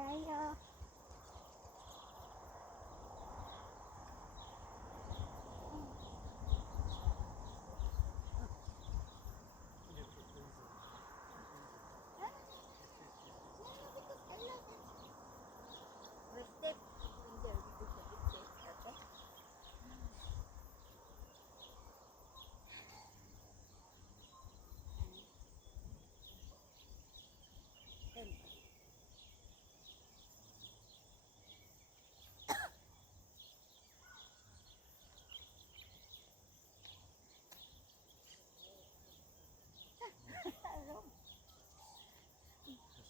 tayo.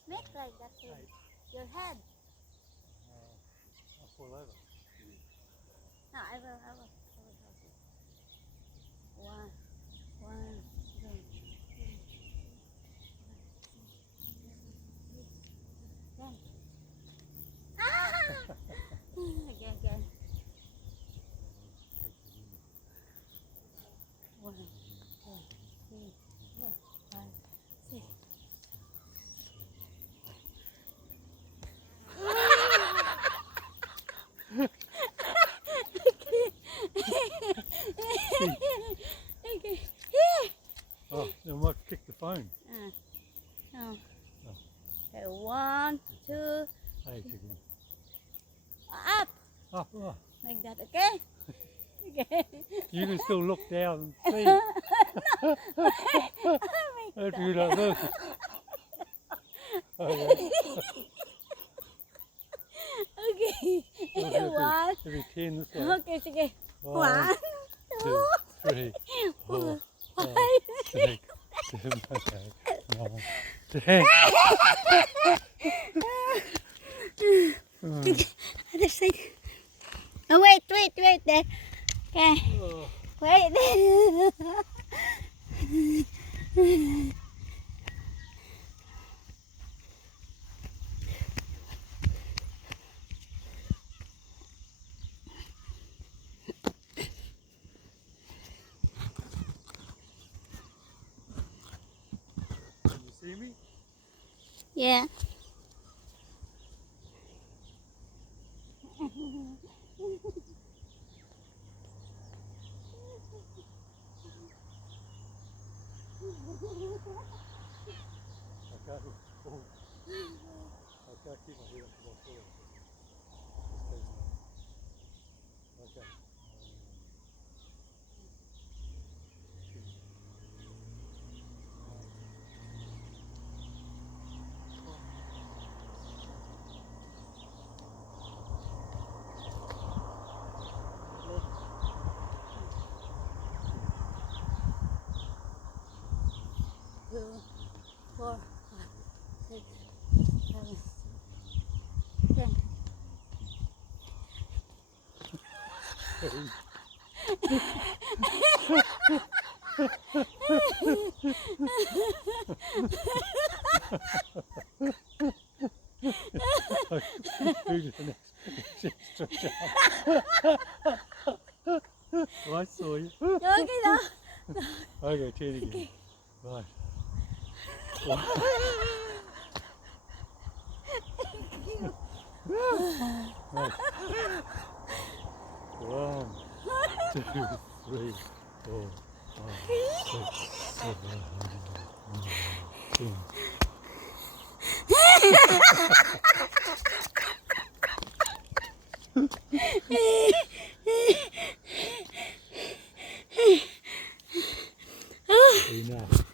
Make like that to your head. I'll fall over. No, I will help you. One, two, three, then. Ah! Again. 1, 2, 3, 4, 5, 6. Okay. Oh, they might kick the phone. No. Okay, 1, 2. Hey, chicken. Up. Up, oh. Like that, okay? Okay. You can still look down and see. No. If you like this. Okay. Okay. One. Every 10 this way. Okay, sige. 1, 2, 2, 3, 4, 5, 6, 7, 8, 9, 10. Other side. Oh, wait there. Okay. Wait there. Can you see me? Yeah. I can't keep my head up because I'll fall. Okay. Two, 4, 5, 6, 7, 10. Oh, I saw you. Okay now. Okay, 10 again. Okay. Right. 1, 2, 3, 4, 5, 6, 7, 8, 9, 10. Enough.